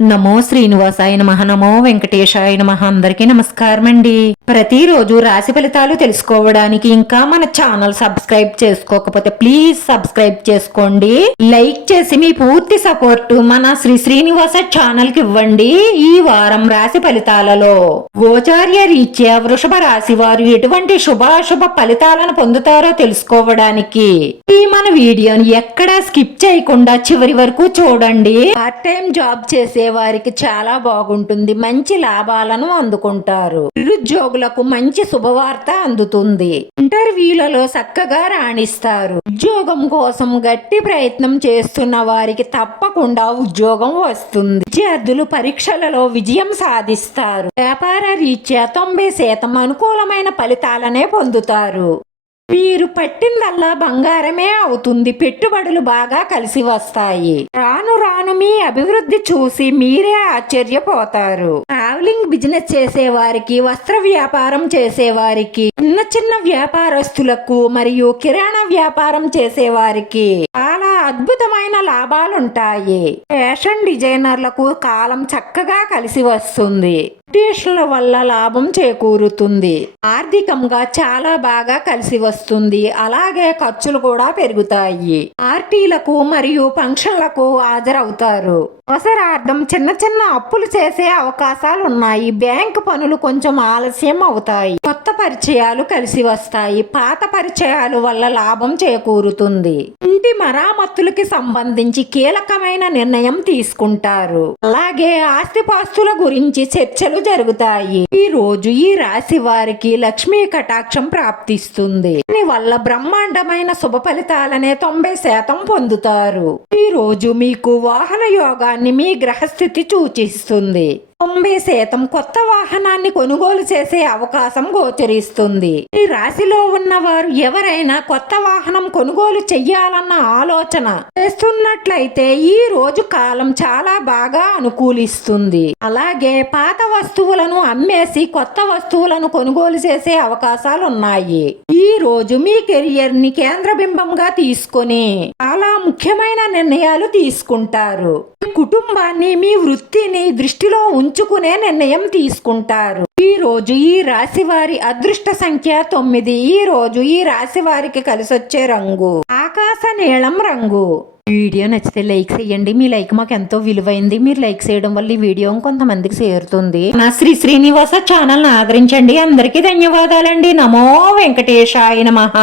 నమో శ్రీనివాసాయ నమః, నమో వెంకటేశాయ నమః. అందరికీ నమస్కారం అండి. ప్రతిరోజు రాశి ఫలితాలు తెలుసుకోవడానికి ఇంకా మన ఛానల్ సబ్స్క్రైబ్ చేసుకోకపోతే ప్లీజ్ సబ్స్క్రైబ్ చేసుకోండి. లైక్ చేసి మీ పూర్తి సపోర్ట్ మన శ్రీనివాస ఛానల్ కి ఇవ్వండి. ఈ వారం రాశి ఫలితాలలో గోచార్య రీత్యా వృషభ రాశి వారు ఎటువంటి శుభాశుభ ఫలితాలను పొందుతారో తెలుసుకోవడానికి ఈ మన వీడియోని ఎక్కడా స్కిప్ చేయకుండా చివరి వరకు చూడండి. పార్ట్ టైం జాబ్ చేసే వారికి చాలా బాగుంటుంది. మంచి లాభాలను అందుకుంటారు. నిరుద్యోగులకు మంచి శుభవార్త అందుతుంది. ఇంటర్వ్యూలలో చక్కగా రాణిస్తారు. ఉద్యోగం కోసం గట్టి ప్రయత్నం చేస్తున్న వారికి తప్పకుండా ఉద్యోగం వస్తుంది. విద్యార్థులు పరీక్షలలో విజయం సాధిస్తారు. వ్యాపార రీత్యా 90% అనుకూలమైన ఫలితాలనే పొందుతారు. వీరు పట్టిందల్లా బంగారమే అవుతుంది. పెట్టుబడులు బాగా కలిసి వస్తాయి. రాను రాను మీ అభివృద్ధి చూసి మీరే ఆశ్చర్యపోతారు. ట్రావెలింగ్ బిజినెస్ చేసేవారికి, వస్త్ర వ్యాపారం చేసేవారికి, చిన్న వ్యాపారస్తులకు మరియు కిరాణా వ్యాపారం చేసేవారికి చాలా అద్భుతమైన లాభాలుంటాయి. ఫ్యాషన్ డిజైనర్లకు కాలం చక్కగా కలిసి వస్తుంది. ట్యూషన్ల వల్ల లాభం చేకూరుతుంది. ఆర్థికంగా చాలా బాగా కలిసి వస్తుంది. అలాగే ఖర్చులు కూడా పెరుగుతాయి. పార్టీలకు మరియు ఫంక్షన్లకు హాజరవుతారు. అవసరార్థం చిన్న అప్పులు చేసే అవకాశాలు ఉన్నాయి. బ్యాంకు పనులు కొంచెం ఆలస్యం అవుతాయి. కొత్త పరిచయాలు కలిసి వస్తాయి. పాత పరిచయాలు వల్ల లాభం చేకూరుతుంది. ఇంటి మరామత్తులకి సంబంధించి కీలకమైన నిర్ణయం తీసుకుంటారు. అలాగే ఆస్తిపాస్తుల గురించి చర్చలు జరుగుతాయి. ఈ రోజు ఈ రాశి వారికి లక్ష్మీ కటాక్షం ప్రాప్తిస్తుంది. దీని వల్ల బ్రహ్మాండమైన శుభ ఫలితాలనే 90% పొందుతారు. ఈ రోజు మీకు వాహన యోగాన్ని మీ గ్రహస్థితి సూచిస్తుంది. 90% కొత్త వాహనాన్ని కొనుగోలు చేసే అవకాశం గోచరిస్తుంది. ఈ రాశిలో ఉన్నవారు ఎవరైనా కొత్త వాహనం కొనుగోలు చెయ్యాలన్న ఆలోచన చేస్తున్నట్లయితే ఈ రోజు కాలం చాలా బాగా అనుకూలిస్తుంది. అలాగే పాత వస్తువులను అమ్మేసి కొత్త వస్తువులను కొనుగోలు చేసే అవకాశాలు ఉన్నాయి. ఈ రోజు మీ కెరియర్ ని కేంద్ర బింబంగా తీసుకొని చాలా ముఖ్యమైన నిర్ణయాలు తీసుకుంటారు. కుటుంబాన్ని, మీ వృత్తిని దృష్టిలో ఉంచుకునే నిర్ణయం తీసుకుంటారు. ఈ రోజు ఈ రాశి వారి అదృష్ట సంఖ్య 9. ఈ రోజు ఈ రాశి వారికి కలిసొచ్చే రంగు ఆకాశ నీలం రంగు. వీడియో నచ్చితే లైక్ చేయండి. మీ లైక్ మాకు ఎంతో విలువైంది. మీరు లైక్ చేయడం వల్ల ఈ వీడియో కొంతమందికి చేరుతుంది. నా శ్రీనివాస ఛానల్ ఆదరించండి. అందరికీ ధన్యవాదాలండి. నమో వెంకటేశాయ నమః.